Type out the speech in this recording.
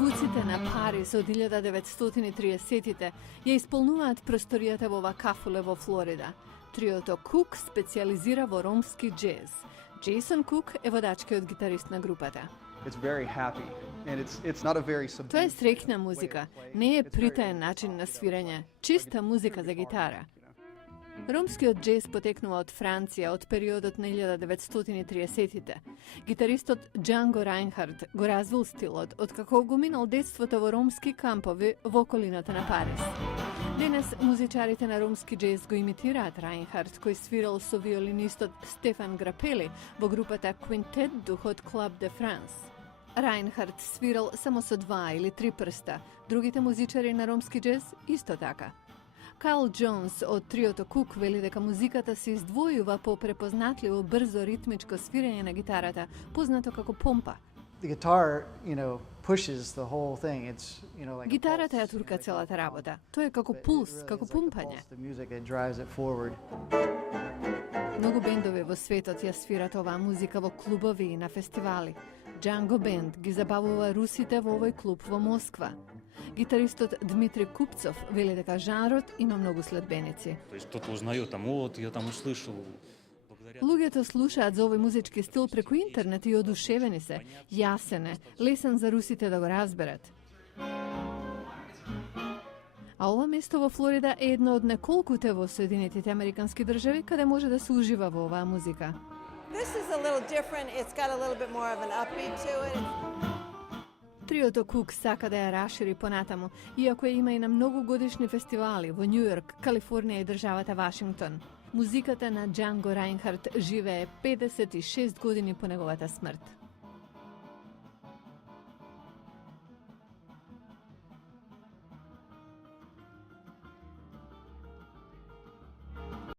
Звуците на Париз од 1930-тите ја исполнуваат просторијата во ова кафуле во Флорида. Триото Кук специализира во ромски джез. Джейсон Кук е водачкиот гитарист на групата. Тоа е среќна музика, не е притаен начин на свирење, чиста музика за гитара. Ромскиот джез потекнува од Франција од периодот на 1930-тите. Гитаристот Джанго Райнхард го развил стилот откако го минал детството во ромски кампови во околината на Париз. Денес музичарите на ромски джез го имитираат Райнхард, кој свирал со виолинистот Стефан Грапели во групата Quintet Духот Club de France. Райнхард свирал само со 2 или 3 прста, другите музичари на ромски джез исто така. Карл Джонс од триото Кук вели дека музиката се издвојува по препознатливо брзо ритмичко свирење на гитарата, познато како помпа. Гитарата ја турка целата работа. Тоа е како пулс, како пумпање. Многу бендови во светот ја свират оваа музика во клубови и на фестивали. Джанго Бенд ги забавува русите во овој клуб во Москва. Гитаристот Дмитрий Купцов вели дека жанрот има многу следбеници. Луѓето слушаат за овој музички стил преку интернет и одушевени се, јасен е, лесен за русите да го разберат. А ова место во Флорида е едно од неколкуте во Соединетите Американски држави каде може да се ужива во оваа музика. Триото Кук сака да ја расшири понатаму, иако ја има и на многу годишни фестивали во Њу Јорк, Калифорнија и државата Вашингтон. Музиката на Джанго Райнхард живее 56 години по неговата смрт.